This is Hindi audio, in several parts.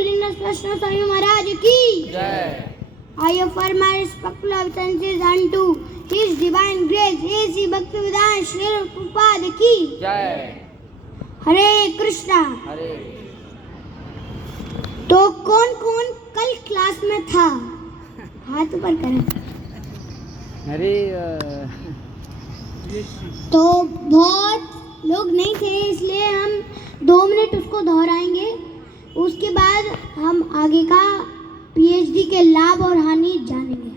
Holiness Vaishnav Swami Maharaj ki Jai. I offer my respectful obeisances unto His Divine Grace, A.C. Bhaktivedanta Srila Prabhupada ki Jai. हरे कृष्णा। हरे. तो कौन कौन कल क्लास में था? हाथ ऊपर करें। हरे. तो बहुत लोग नहीं थे, इसलिए हम 2 मिनट उसको दोहराएंगे। उसके बाद हम आगे का पीएचडी के लाभ और हानि जानेंगे।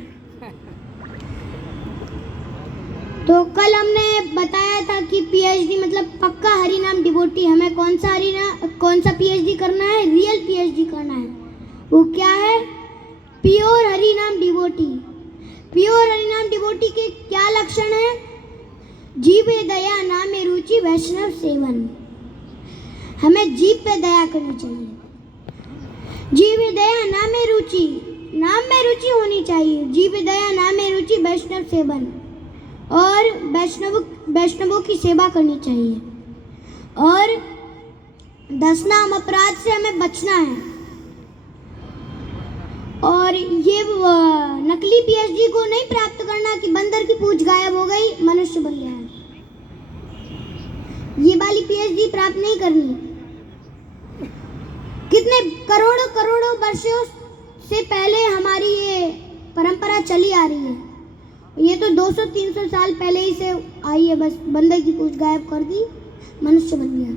तो कल हमने बताया था कि पीएचडी मतलब पक्का हरि नाम डिवोटी। हमें कौन सा पीएचडी करना है? रियल पीएचडी करना है। वो क्या है? प्योर हरि नाम डिवोटी। प्योर हरि नाम डिवोटी के क्या लक्षण है? जीवे दया, नामे रुचि, वैष्णव सेवन। हमें जीव पे दया करनी चाहिए। जीवे दया, नामे रुचि, नाम में रुचि होनी चाहिए। जीवे दया, नामे रुचि, वैष्णव सेवन, और वैष्णवों की सेवा करनी चाहिए। और 10 नाम अपराध से हमें बचना है। और ये नकली पीएचडी को नहीं प्राप्त करना कि बंदर की पूंछ गायब हो गई, मनुष्य बन गया है। ये वाली पीएचडी प्राप्त नहीं करनी। कितने करोड़ों करोड़ों वर्षों से पहले हमारी ये परंपरा चली आ रही है। ये तो 200-300 साल पहले ही से आई है। बस बंदर की पूंछ गायब कर दी, मनुष्य बन गया।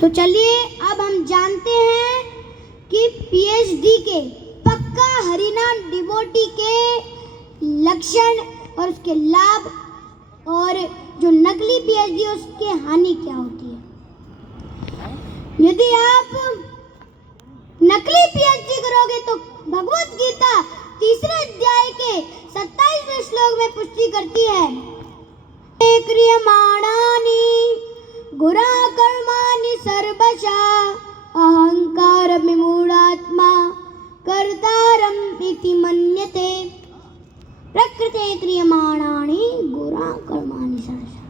तो चलिए अब हम जानते हैं कि पीएचडी के पक्का हरिनाम डिवोटी के लक्षण और उसके लाभ, और जो नकली पीएचडी उसके हानि क्या होती है। यदि आप नकली पीएचडी करोगे तो भगवत गीता 3 अध्याय के 27वें श्लोक में पुष्टि करती है, क्रियमाणानि गुरा कर्माणि सर्वशः अहंकार विमूढ़ात्मा कर्तारम् इति मन्यते। प्रकृते क्रियमाणानि गुरा कर्माणि सर्वशः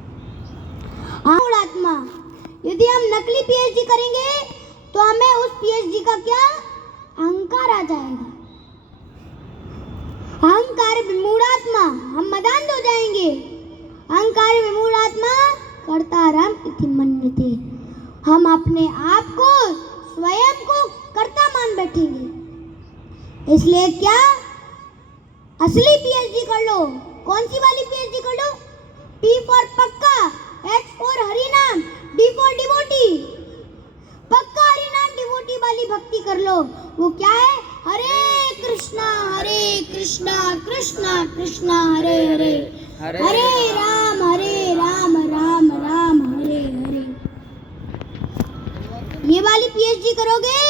मूढ़ात्मा। यदि हम नकली पीएचडी करेंगे तो हमें उस पीएचडी का क्या अहंकार आ जाएगा। अहंकार विमूढ़ात्मा, हम मदान्ध हो जाएंगे। अहंकार विमूढ़ात्मा कर्तारम् इति मन्यते, हम अपने आप को स्वयं को कर्ता मान बैठेंगे। इसलिए क्या असली पीएचडी कर लो। कौन सी वाली पीएचडी कर लो? P फॉर पक्का, H फॉर हरिनाम, D फॉर डिवोटी। पक्का हरिनाम डिवोटी वाली भक्ति कर लो। वो क्या है? हरे कृष्णा कृष्णा कृष्णा हरे हरे, हरे राम राम राम हरे हरे। ये वाली पीएचडी करोगे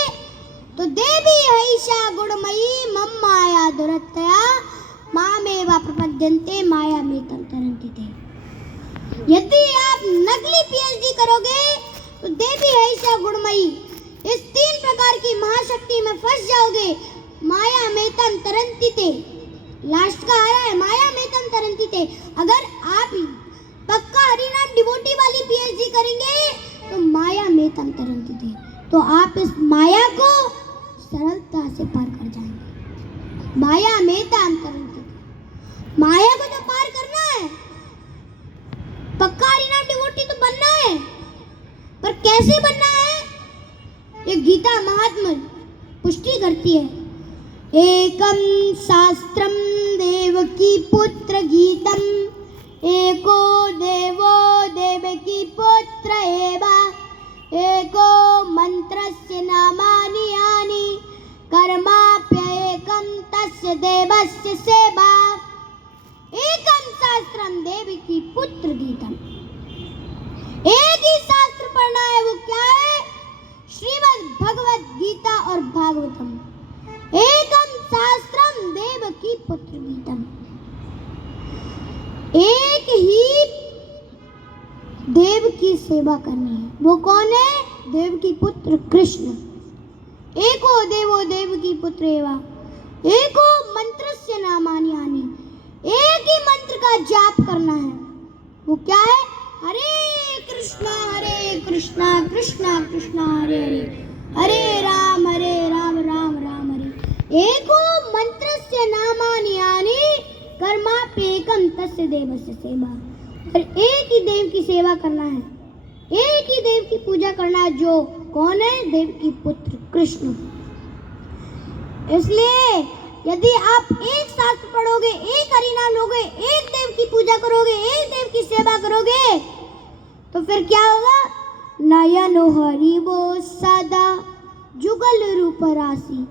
तो देवी हईशा गुणमयी मम माया दुरत्तया मामेव प्रपद्यन्ते माया में तरन्ति ते। यदि आप नकली पीएचडी करोगे तो देवी हईशा गुणमयी इस 3 प्रकार की महाशक्ति में फंस जाओगे। माया में तरन्ति ते, लास्ट का आ रहा है, माया में तरन्ति ते। अगर आप पक्का हरिनाम डिवोटी वाली पीएचडी करेंगे तो माया में तरन्ति ते, तो आप इस माया को सरलता से पार कर जाएंगे। माया में तरन्ति ते, माया को तो पार करना है। पक्का हरिनाम डिवोटी तो बनना है, पर कैसे बनना है ये गीता महात्म्य पुष्टि करती है। एकम शास्त्रम देवकी पुत्र गीतम, एको देवो देवकी पुत्र एव, एको मंत्रस्य नामानि यानि, कर्माप्येकं तस्य देवस्य सेवा। एकम शास्त्रम देवकी पुत्र गीतम, एक ही शास्त्र पढ़ना है। वो क्या है? श्रीमद् भगवत गीता और भागवतम। एकम शास्त्रम देवकी पुत्र गीतम, एक ही देव की सेवा करनी है। वो कौन है? देव की पुत्र कृष्ण। एको देवो देवकी पुत्र एवा, एको मंत्रस्य नामानि यानि, एक ही मंत्र का जाप करना है। वो क्या है? हरे कृष्णा कृष्णा कृष्णा हरे हरे हरे राम राम राम हरे। एको मंत्रस्य नामानि यानि कर्माप्येकं तस्य देवस्य सेवा। और एक ही देव की सेवा करना है, एक ही देव की पूजा करना है, जो कौन है? देव की पुत्र कृष्ण। इसलिए यदि आप एक शास्त्र पढ़ोगे, एक हरिनाम लोगे, एक देव की पूजा करोगे, एक देव की सेवा करोगे, तो फिर क्या होगा? नयनो हरिबो सदा जुगल रूप राशि।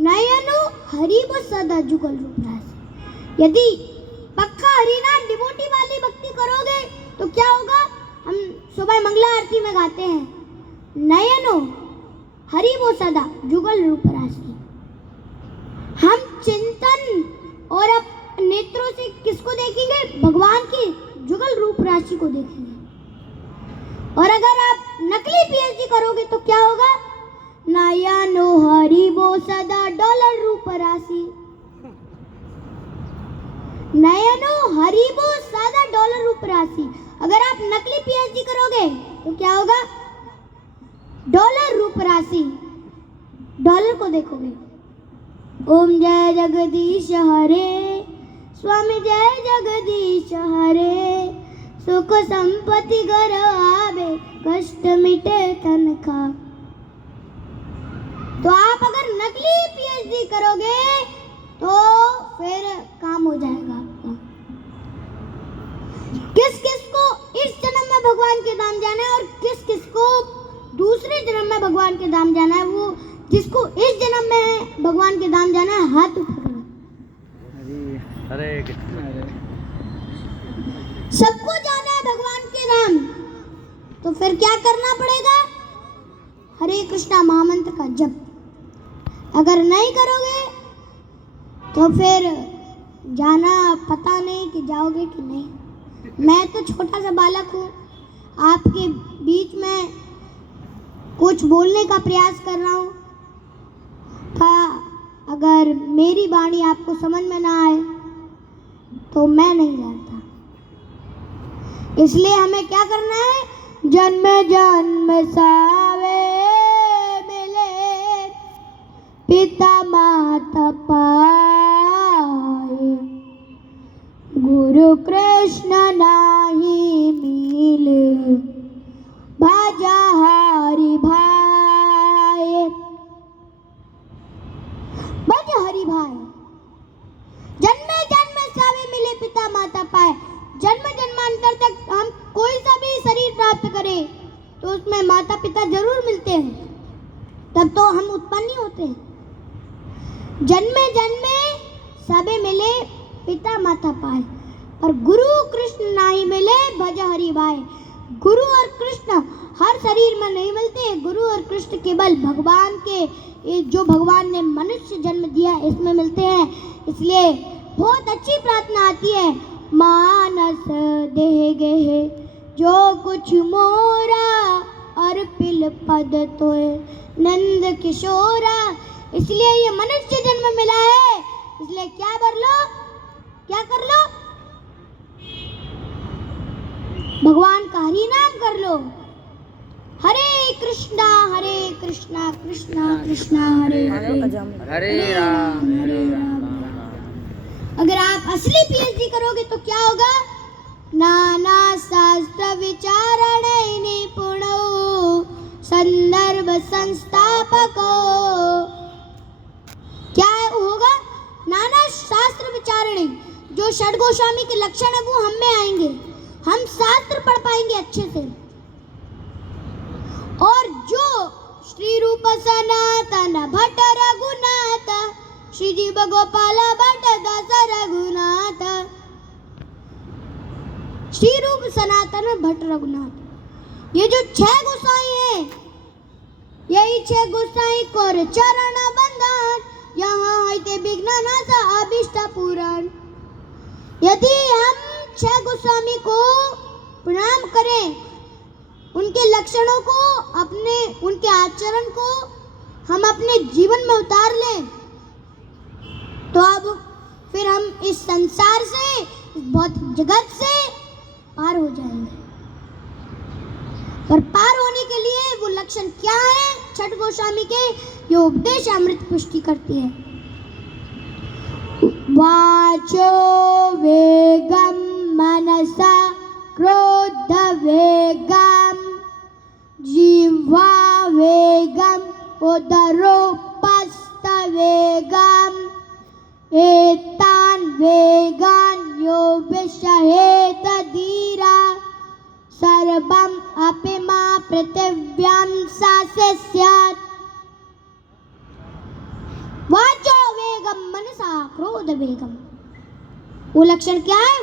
नयनो हरिबो सदा जुगल रूप राशि। यदि पक्का हरिनाम डिवोटी वाली भक्ति करोगे तो क्या होगा? हम सुबह मंगला आरती में गाते हैं, नयनो हरिबो सदा जुगल रूप राशि। हम चिंतन और अब नेत्रों से किसको देखेंगे? भगवान की जुगल रूप राशि को देखेंगे। और अगर आप नकली पीएचडी करोगे तो क्या होगा? नयनो हरिबो सदा डॉलर रूप राशि। नयनो हरिबो सदा डॉलर रूप राशि। अगर आप नकली पीएचडी करोगे तो क्या होगा? डॉलर रूप राशि, डॉलर को देखोगे। ओम जय जगदीश हरे, स्वामी जय जगदीश हरे, सुख संपत्ति घर आवे, कष्ट मिटे तन का। तो आप अगर नकली पीएचडी करोगे तो फिर काम हो जाएगा आपका। किस किस को इस जन्म में भगवान के धाम जाना है और किस किस को दूसरे जन्म में भगवान के धाम जाना है? वो जिसको इस जन्म में भगवान के धाम जाना है, हाथ उठाओ। हरे कृष्ण हरे। सबको जाना है भगवान के धाम, तो फिर क्या करना पड़ेगा? हरे कृष्णा महामंत्र का जप। अगर नहीं करोगे तो फिर जाना पता नहीं कि जाओगे कि नहीं। मैं तो छोटा सा बालक हूँ, आपके बीच में कुछ बोलने का प्रयास कर रहा हूँ। अगर मेरी वाणी आपको समझ में ना आए तो मैं नहीं जानता। इसलिए हमें क्या करना है? जन्म जन्म सावे मिले पिता माता पाए, गुरु कृष्ण नाही मिले भजा हरि भाई। भज हरि भाई। जन्म जन्म सावे मिले पिता माता पाए। जन्म जन्मांतर तक हम कोई सा भी शरीर प्राप्त करें तो उसमें माता पिता जरूर मिलते हैं, तब तो हम उत्पन्न ही होते हैं। जन्म जन्म सबे मिले पिता माता पाए, और गुरु कृष्ण नहीं मिले भज हरि भाई। गुरु और कृष्ण हर शरीर में नहीं मिलते। गुरु और कृष्ण केवल भगवान के, जो भगवान ने मनुष्य जन्म दिया, इसमें मिलते हैं। इसलिए बहुत अच्छी प्रार्थना आती है, मानस देह गेहे जो कुछ मोरा, अर्पिल पद तोय नंद किशोरा। इसलिए ये मनुष्य जन्म मिला है, इसलिए क्या कर लो, क्या कर लो? भगवान का हरि नाम कर लो। हरे कृष्णा कृष्णा कृष्णा हरे हरे, हरे राम हरे राम। अगर आप असली पीएचडी करोगे तो क्या होगा? नाना शास्त्र विचारण निपुणो संदर्भ संस्थापको। क्या होगा? नाना शास्त्र विचारणे। जो षड गोस्वामी के लक्षण है वो हम में आएंगे, हम शास्त्र पढ़ पाएंगे अच्छे से। और जो श्री रूप सनातन भट्ट रघुनाथ, श्री जीव गोपाल भट्ट दास रघुनाथ, श्री रूप सनातन भट्ट रघुनाथ, ये जो 6 गोसाई हैं, यही 6 गोसाई कोर चरण बंधन, यहाँ आते विघ्न नाश अभिष्ट पुराण। यदि हम 6 गोस्वामी को प्रणाम करें, उनके लक्षणों को, अपने उनके आचरण को हम अपने जीवन में उतार लें, तो अब फिर हम इस संसार से, इस भौतिक जगत से पार हो जाएंगे। पर पार होने के लिए वो लक्षण क्या है? छठ गोस्वामी के ये उपदेश अमृत पुष्टि करती है। वाचो वेगम मनसा क्रोध वेगम जीवा वेगम उदरोपस्थ वेगम एतान वेगान यो विषहेत धीरा सर्वम अपिमा पृथिव्यां सासे स्यात्। वाचो वेगम मनसा क्रोध वेगम। वो लक्षण क्या है?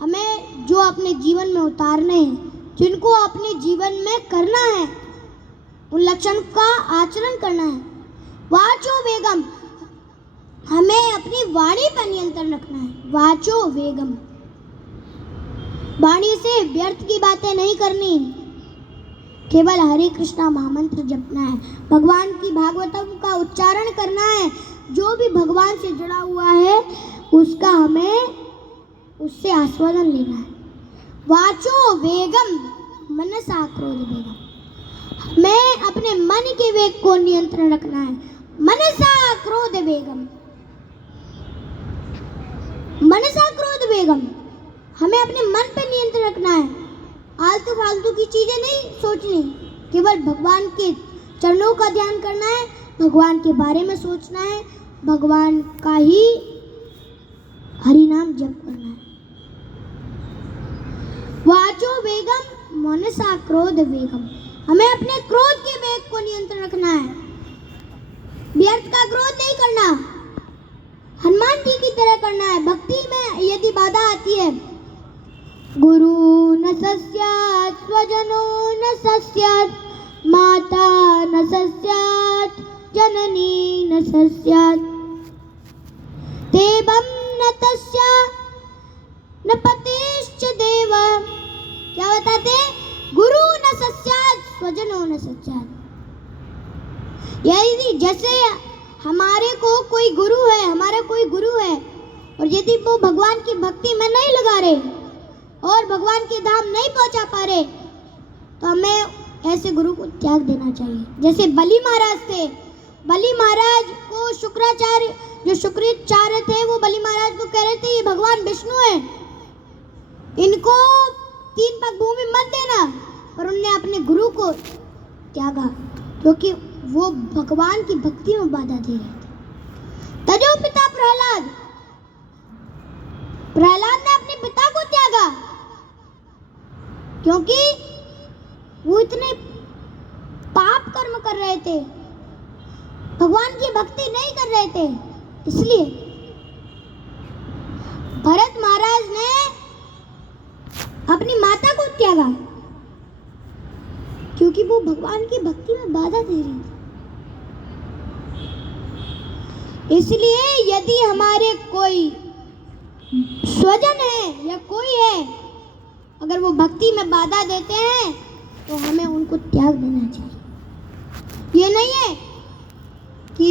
हमें जो अपने जीवन में उतारने हैं, जिनको अपने जीवन में करना है, उन लक्षण का आचरण करना है। वाचो वेगम, हमें अपनी वाणी पर नियंत्रण रखना है। वाचो वेगम, वाणी से व्यर्थ की बातें नहीं करनी, केवल हरे कृष्णा महामंत्र जपना है, भगवान की भागवतम का उच्चारण करना है। जो भी भगवान से जुड़ा हुआ है उसका हमें उससे आस्वादन लेना है। वाचो वेगम मनसा क्रोध वेगम, हमें अपने मन के वेग को नियंत्रण रखना है। मनसा क्रोध वेगम, मनसा क्रोध वेगम, हमें अपने मन पर नियंत्रण रखना है। आलतू फालतू की चीजें नहीं सोचनी, केवल भगवान के चरणों का ध्यान करना है, भगवान के बारे में सोचना है, भगवान का ही हरि नाम जप करना है। वाचो वेगम मनसा क्रोध वेगम, हमें अपने क्रोध के वेग को नियंत्रण रखना है। व्यर्थ का क्रोध नहीं करना, हनुमान जी की तरह करना है। भक्ति में यदि बाधा आती है, गुरु न सस्यात् स्वजनो न सस्यात् माता न सस्यात् जननी न सस्यात् देवं न तस्या न पतिश्च देव। क्या बताते? गुरु न सस्यात् स्वजनो न सस्यात्। यदि जैसे हमारे को कोई गुरु है, हमारा कोई गुरु है, और यदि वो भगवान की भक्ति में नहीं लगा रहे और भगवान के धाम नहीं पहुंचा पा रहे, तो हमें ऐसे गुरु को त्याग देना चाहिए। जैसे बलि महाराज थे, बलि महाराज को शुक्राचार्य, जो शुक्राचार्य थे, वो बलि महाराज को कह रहे थे ये भगवान विष्णु है, इनको 3 पग भूमि मत देना, पर उनने अपने गुरु को त्यागा क्योंकि वो भगवान की भक्ति में बाधा दे रहे थे। तजो पिता प्रहलाद, प्रहलाद ने अपने पिता को त्यागा क्योंकि वो इतने पाप कर्म कर रहे थे, भगवान की भक्ति नहीं कर रहे थे। इसलिए भरत महाराज ने अपनी माता को त्यागा क्योंकि वो भगवान की भक्ति में बाधा दे रही थी। इसलिए यदि हमारे कोई स्वजन है या कोई है, अगर वो भक्ति में बाधा देते हैं तो हमें उनको त्याग देना चाहिए। ये नहीं है कि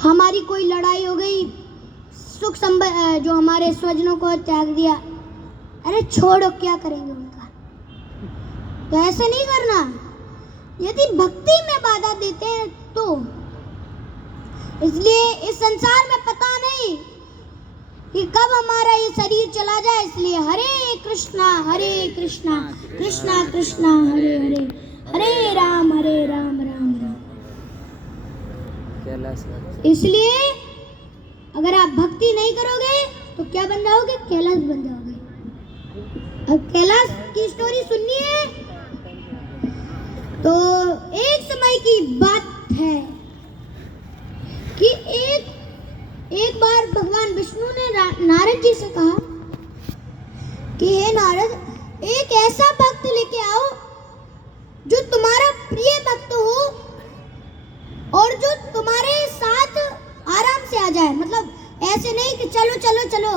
हमारी कोई लड़ाई हो गई, सुख संबंध जो हमारे स्वजनों को त्याग दिया, अरे छोड़ो क्या करेंगे उनका, तो ऐसा नहीं करना। यदि भक्ति में बाधा देते हैं तो, इसलिए इस संसार में पता नहीं कि कब हमारा ये शरीर चला जाए, इसलिए हरे कृष्णा कृष्णा कृष्णा हरे हरे, हरे राम राम राम। इसलिए अगर आप भक्ति नहीं करोगे तो क्या बन जाओगे? कैलाश बन जाओगे। अब कैलाश की स्टोरी सुननी है तो एक समय की बात है कि एक बार भगवान विष्णु ने नारद जी से कहा कि हे नारद, एक ऐसा भक्त लेके आओ जो तुम्हारा प्रिय भक्त हो और जो तुम्हारे साथ आराम से आ जाए। मतलब ऐसे नहीं कि चलो चलो चलो,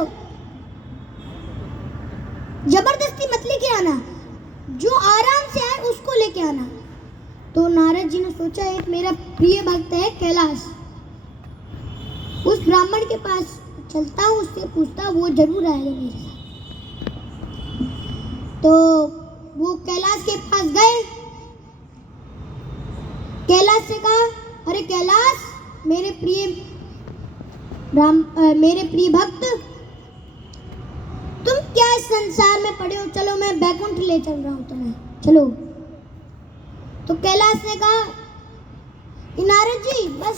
जबरदस्ती मत लेके आना, जो आराम से आए उसको लेके आना। तो नारद जी ने सोचा एक मेरा प्रिय भक्त है कैलाश, उस ब्राह्मण के पास चलता हूँ, उससे पूछता, वो जरूर आएगा मेरे साथ। कैलाश के पास गए। कैलाश से कहा, अरे कैलाश, मेरे प्रिय भक्त, तुम क्या इस संसार में पड़े हो? चलो मैं बैकुंठ ले चल रहा हूँ तुम्हें, चलो। तो कैलाश ने कहा कि नारद जी, बस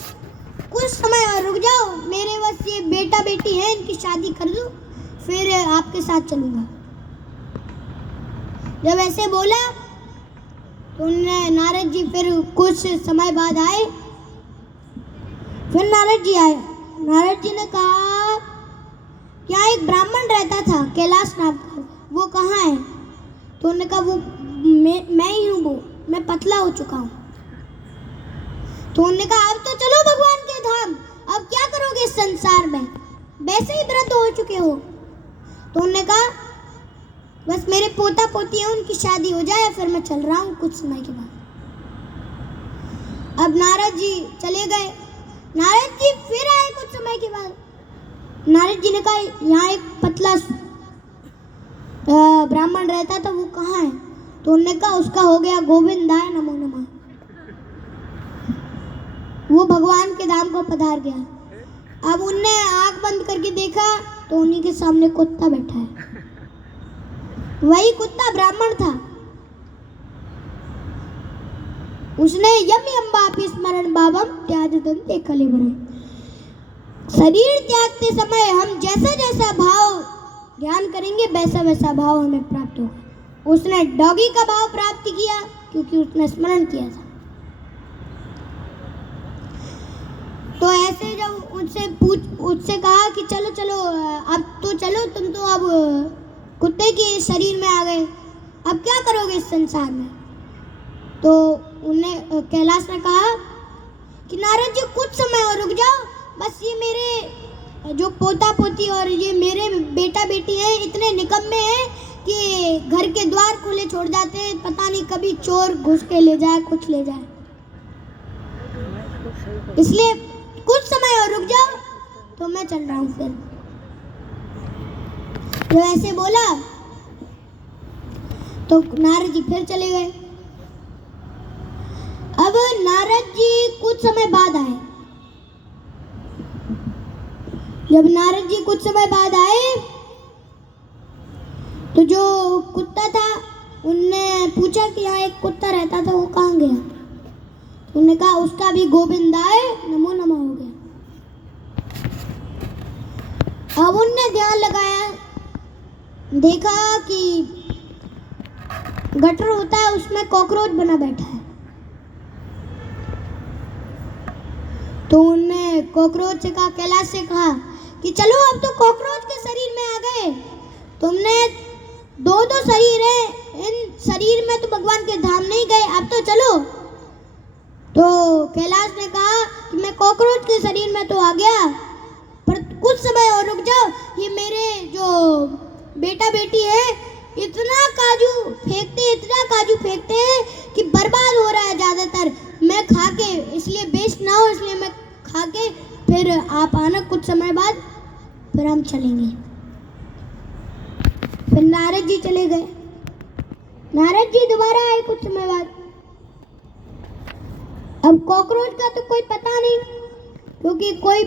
कुछ समय और रुक जाओ, मेरे बस ये बेटा बेटी है, इनकी शादी कर दो, फिर आपके साथ चलूंगा। जब ऐसे बोला तो नारद जी फिर कुछ समय बाद आए। फिर नारद जी आए। नारद जी ने कहा, क्या एक ब्राह्मण रहता था कैलाश नाम का, वो कहाँ है? तो उन्होंने कहा, वो मैं ही हूँ, वो मैं पतला हो चुका हूँ। तो उन्होंने कहा, अब तो चलो भगवान के धाम, अब क्या करोगे इस संसार में, वैसे ही वृद्ध हो चुके हो। तो उन्होंने कहा, बस मेरे पोता पोती हैं, उनकी शादी हो जाए, फिर मैं चल रहा हूँ कुछ समय के बाद। अब नारद जी चले गए। नारद जी फिर आए कुछ समय के बाद। नारद जी ने कहा, यहाँ एक पतला ब्राह्मण रहता था, वो कहाँ है? तो उन्होंने कहा, उसका हो गया गोविंदाय नमो नमः, वो भगवान के धाम को पधार गया। अब उनने आंख बंद करके देखा तो उन्हीं के सामने कुत्ता बैठा है। वही कुत्ता ब्राह्मण था। उसने यम अम्बापि स्मरण भावम त्याज दंते कलेवरम, शरीर त्यागते समय हम जैसा जैसा भाव ध्यान करेंगे, वैसा वैसा भाव हमें प्राप्त होगा। उसने डॉगी का भाव प्राप्त किया क्योंकि उसने स्मरण किया था। तो ऐसे जब उससे कहा कि चलो चलो, अब तो चलो, तुम तो अब कुत्ते के शरीर में आ गए, अब क्या करोगे इस संसार में? तो उन्हें कैलाश ने कहा कि नारद जी, कुछ समय और रुक जाओ, बस ये मेरे जो पोता पोती और ये मेरे बेटा बेटी हैं, इतने निकम्मे हैं कि घर के द्वार खुले छोड़ जाते हैं, पता नहीं कभी चोर घुस के ले जाए, कुछ ले जाए, इसलिए कुछ समय और रुक जाओ, तो मैं चल रहा हूँ। फिर जो ऐसे बोला तो नारद जी फिर चले गए। अब नारद जी कुछ समय बाद आए। जब नारद जी कुछ समय बाद आए तो जो कुत्ता था, उनने पूछा कि यहाँ एक कुत्ता रहता था, वो कहाँ गया? उन्होंने कहा, उसका भी गोविंदाय नमो नमः हो गया। अब उनने ध्यान लगाया, देखा कि गटर होता है, उसमें कॉकरोच बना बैठा है। तो उनने कॉकरोच से कहा, कैलाश से कहा कि चलो, अब तो कॉकरोच के शरीर में आ गए, तुमने दो शरीर है, इन शरीर में तो भगवान के धाम नहीं गए, अब तो चलो। तो कैलाश ने कहा कि मैं कॉकरोच के शरीर में तो आ गया, पर कुछ समय और रुक जाओ, ये मेरे जो बेटा बेटी है, इतना काजू फेंकते हैं कि बर्बाद हो रहा है ज़्यादातर, मैं खा के, इसलिए वेस्ट ना हो, इसलिए मैं खा के, फिर आप आना कुछ समय बाद, फिर हम चलेंगे। फिर नारद जी चले गए। नारद जी दोबारा आए कुछ समय बाद। अब कॉकरोच का तो कोई पता नहीं, क्योंकि कोई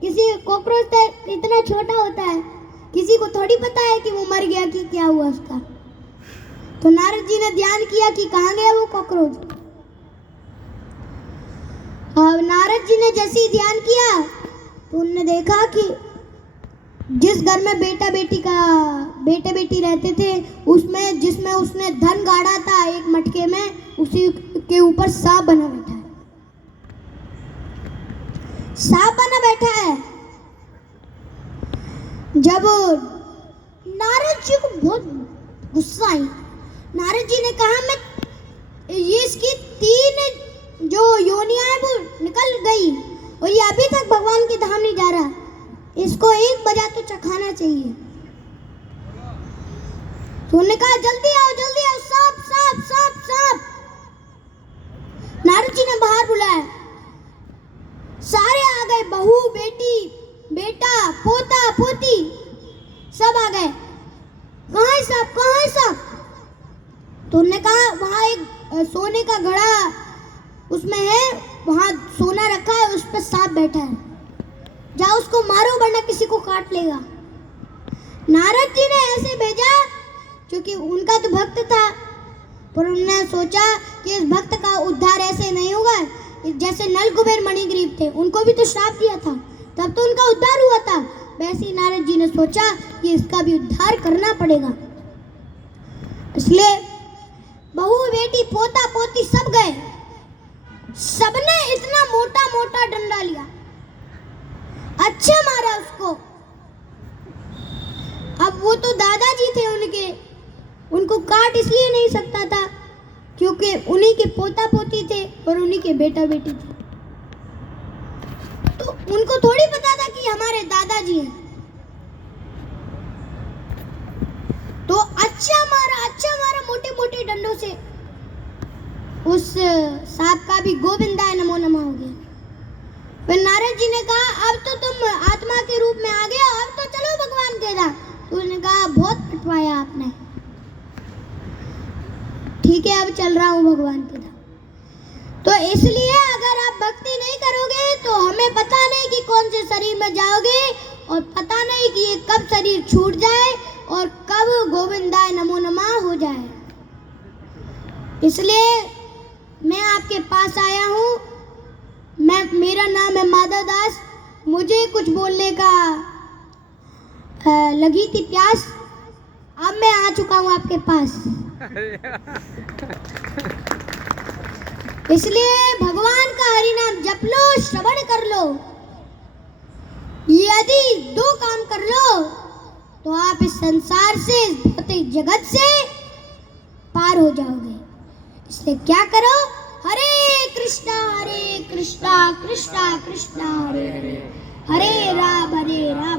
किसी कॉकरोच इतना छोटा होता है, किसी को थोड़ी पता है कि वो मर गया कि क्या हुआ उसका। तो नारद जी ने ध्यान किया कि कहाँ गया वो कॉकरोच। अब नारद जी ने जैसे ही ध्यान किया तो उन्होंने देखा कि जिस घर में बेटे बेटी रहते थे, उसमें जिसमें उसने धन गाड़ा था एक मटके में, उसी के ऊपर सांप बना बैठा है। सांप बना बैठा है। जब नारद जी को बहुत गुस्सा आई, नारद जी ने कहा, मैं ये इसकी 3 जो योनियां हैं वो निकल गई और ये अभी तक भगवान के धाम नहीं जा रहा, इसको एक बजा तो चखाना चाहिए। तो उन्होंने कहा, जल्दी आओ, सांप सांप सांप सांप। नारद जी ने बाहर बुलाया, सारे आ गए, बहू बेटी बेटा पोता पोती सब आ गए। कहाँ है सांप? तो उन्होंने कहा वहाँ एक सोने का घड़ा उसमें है, वहाँ सोना रखा है, उस पर सांप बैठा है, जाओ उसको मारो वरना किसी को काट लेगा। नारद जी ने ऐसे भेजा क्योंकि उनका तो भक्त था, पर उन्होंने सोचा कि इस भक्त का उद्धार ऐसे नहीं होगा। जैसे नल कुबेर मणिग्रीव थे, उनको भी तो श्राप दिया था, तब तो उनका उद्धार हुआ था। वैसे ही नारद जी ने सोचा कि इसका भी उद्धार करना पड़ेगा। इसलिए बहू बेटी पोता पोती सब गए, सबने इतना मोटा मोटा डंडा लिया, अच्छा मारा उसको। अब वो तो दादाजी थे उनके, उनको काट इसलिए नहीं सकता था क्योंकि उन्हीं के पोता पोती थे और उन्हीं के बेटा बेटी थे, तो उनको थोड़ी पता था कि हमारे दादाजी हैं। तो अच्छा मारा मोटे मोटे डंडों से। उस सांप का भी गोविंदाय नमो नमः हो गया। फिर नारद जी ने कहा अब तो तुम आत्मा के रूप में आ गए हो, अब तो चलो भगवान के धाम। तो उसने कहा बहुत पिटवाया आपने, ठीक है अब चल रहा हूँ भगवान के धाम। तो इसलिए अगर आप भक्ति नहीं करोगे तो हमें पता नहीं कि कौन से शरीर में जाओगे, और पता नहीं कि ये कब शरीर छूट जाए और कब गोविंदाय नमो नमः हो जाए। इसलिए मैं आपके पास आया हूँ। मेरा नाम है माधव दास। मुझे कुछ बोलने का लगी थी प्यास, अब मैं आ चुका हूँ आपके पास। इसलिए भगवान का हरि नाम जप लो, श्रवण कर लो। यदि दो काम कर लो तो आप इस संसार से, इस भौतिक जगत से पार हो जाओगे। इसलिए क्या करो, हरे कृष्णा कृष्णा कृष्णा हरे हरे, हरे राम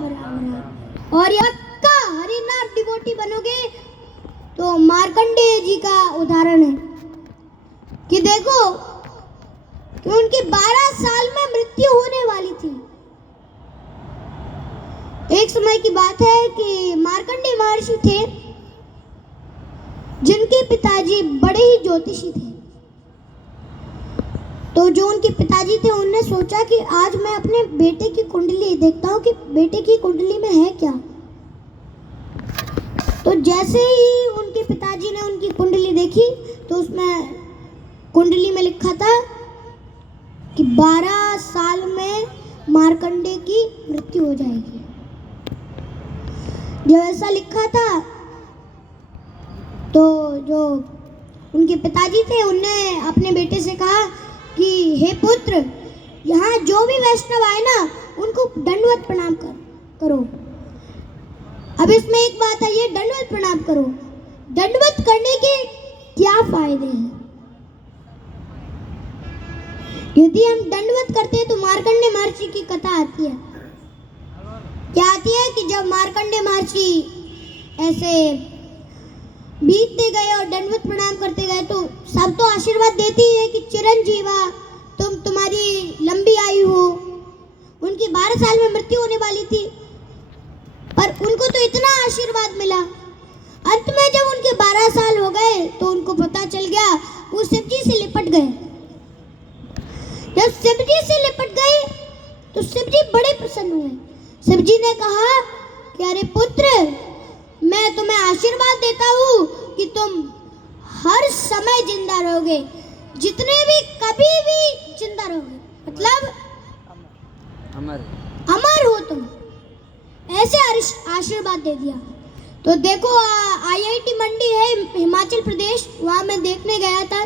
राम राम। और यक्का हरि नाम डिवोटी बनोगे तो मार्कंडेय जी का उदाहरण है कि देखो कि उनकी 12 साल में मृत्यु होने वाली थी। एक समय की बात है कि मार्कंडेय महर्षि थे जिनके पिताजी बड़े ही ज्योतिषी थे। तो जो उनके पिताजी थे उन्होंने सोचा कि आज मैं अपने बेटे की कुंडली देखता हूँ कि बेटे की कुंडली में है क्या। तो जैसे ही उनके पिताजी ने उनकी कुंडली देखी तो उसमें कुंडली में लिखा था कि 12 साल में मार्कंडेय की मृत्यु हो जाएगी। जब ऐसा लिखा था तो जो उनके पिताजी थे उनने अपने बेटे से कहा कि हे पुत्र, यहाँ जो भी वैष्णव आए ना उनको दंडवत प्रणाम करो। अब इसमें एक बात है, ये दंडवत प्रणाम करो, दंडवत करने के क्या फायदे हैं? यदि हम दंडवत करते हैं तो मार्कंडेय महर्षि की कथा आती है। क्या आती है कि जब मार्कंडेय महर्षि ऐसे बीतते गए और दंडवत प्रणाम करते गए तो सब तो आशीर्वाद देते ही है कि चिरंजीवा, तुम्हारी लंबी आयु हो। उनकी 12 साल में मृत्यु होने वाली थी, पर उनको तो इतना आशीर्वाद मिला। अंत में जब उनके 12 साल हो गए तो उनको पता चल गया, वो शिव जी से लिपट गए। जब शिव जी से लिपट गए तो शिव जी बड़े प्रसन्न हुए। शिव जी ने कहा कि अरे पुत्र, मैं तुम्हें आशीर्वाद देता हूँ कि तुम हर समय जिंदा रहोगे, जितने भी कभी भी जिंदा रहोगे, मतलब अमर हो तुम। ऐसे आशीर्वाद दे दिया। तो देखो IIT मंडी है हिमाचल प्रदेश, वहाँ मैं देखने गया था।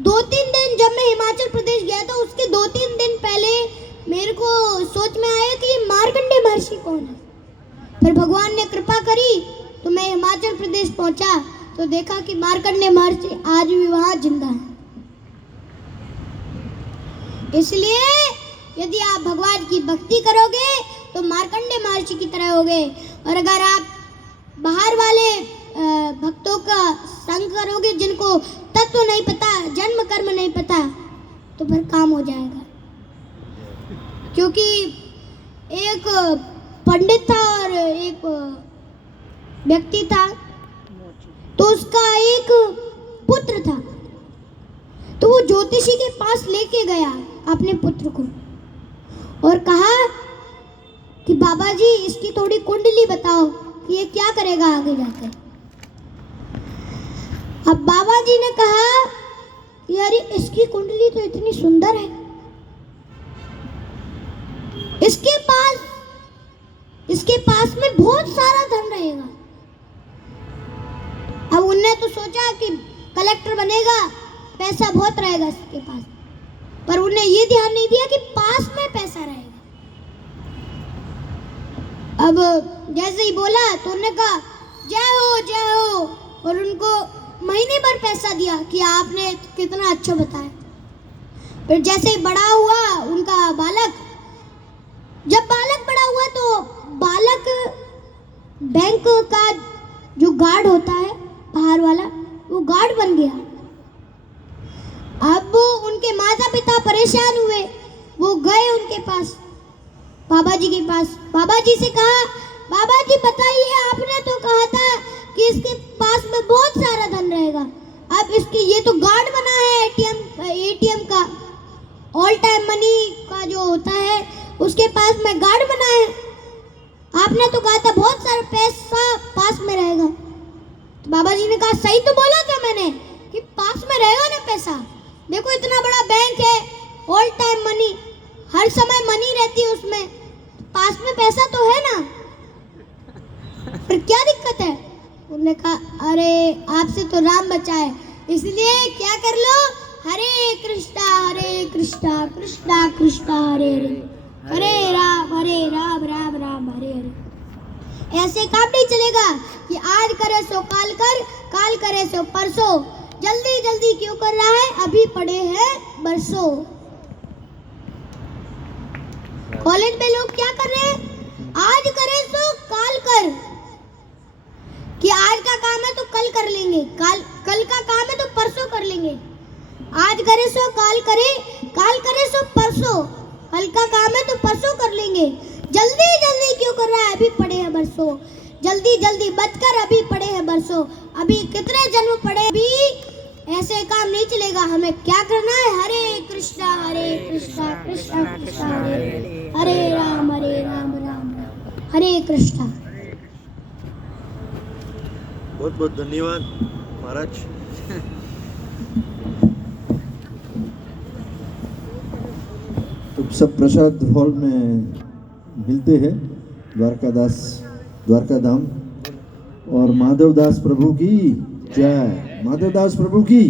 2-3 दिन जब मैं हिमाचल प्रदेश गया था उसके 2-3 दिन पहले मेरे को सोच में आया कि मार्कंडेय महर्षि कौन है। फिर भगवान ने कृपा करी तो मैं हिमाचल प्रदेश पहुंचा तो देखा कि मार्कंडेय महर्षि आज भी वहाँ जिंदा है। इसलिए यदि आप भगवान की भक्ति करोगे तो मार्कंडेय महर्षि की तरह होगे, और अगर आप बाहर वाले भक्तों का संग करोगे जिनको तत्व नहीं पता, जन्म कर्म नहीं पता, तो फिर काम हो जाएगा। क्योंकि एक पंडित था और एक व्यक्ति था, तो उसका एक ज्योतिषी के पास लेके गया अपने पुत्र को और कहा कि बाबा जी इसकी थोड़ी कुंडली बताओ कि ये क्या करेगा आगे जाकर। अब बाबा जी ने कहा कि अरे इसकी कुंडली तो इतनी सुंदर है, इसके पास में बहुत सारा धन रहेगा। अब उनने तो सोचा कि कलेक्टर बनेगा, पैसा बहुत रहेगा इसके पास, पर उन्हें ये ध्यान नहीं दिया कि पास में पैसा रहेगा। अब जैसे ही बोला तो उन्होंने कहा जय हो, और उनको महीने भर पैसा दिया कि आपने कितना अच्छा बताया। फिर जैसे ही बड़ा हुआ उनका बालक, जब बालक बड़ा हुआ तो बालक बैंक का जो गार्ड होता है बाहर वाला, वो गार्ड बन गया। अब उनके माता पिता परेशान हुए, वो गए उनके पास, बाबा जी के पास। बाबा जी से कहा, बाबा जी बताइए, आपने तो कहा था कि इसके पास में बहुत सारा धन रहेगा, अब इसके ये तो गार्ड बना है एटीएम का, ऑल टाइम मनी का जो होता है उसके पास में गार्ड बना है, आपने तो कहा था बहुत सारा पैसा पास में रहेगा। तो बाबा जी ने कहा सही तो बोला था मैंने कि पास में रहेगा ना पैसा, देखो इतना बड़ा बैंक है, ऑल टाइम मनी, हर समय मनी रहती है उसमें, पास में पैसा तो है ना, पर क्या दिक्कत है। उन्होंने कहा अरे आपसे तो राम बचाए, इसलिए क्या कर लो, हरे कृष्णा कृष्णा कृष्णा हरे हरे, हरे राम राम राम हरे हरे। ऐसे काम नहीं चलेगा कि आज करे सो काल कर, काल करे सो परसों, जल्दी जल्दी क्यों कर रहा है, अभी पड़े हैं बरसों। कॉलेज में लोग क्या कर रहे हैं, आज करे सो काल कर, कि आज का काम है तो कल कर लेंगे, कल का काम है तो परसों कर लेंगे, आज करे सो काल करे सो परसों, कल का काम है तो परसों कर लेंगे। जल्दी जल्दी क्यों कर रहा है, अभी पड़े हैं बरसों, जल्दी जल्दी बचकर अभी पड़े हैं बरसों, अभी कितने जन्म पड़े, अभी ऐसे काम नहीं चलेगा, हमें क्या करना है, हरे कृष्णा कृष्णा कृष्णा हरे हरे राम राम राम हरे कृष्णा। बहुत बहुत धन्यवाद महाराज। तो सब प्रसाद हॉल में मिलते हैं, द्वारका धाम, और माधवदास प्रभु की जय, माधवदास प्रभु की।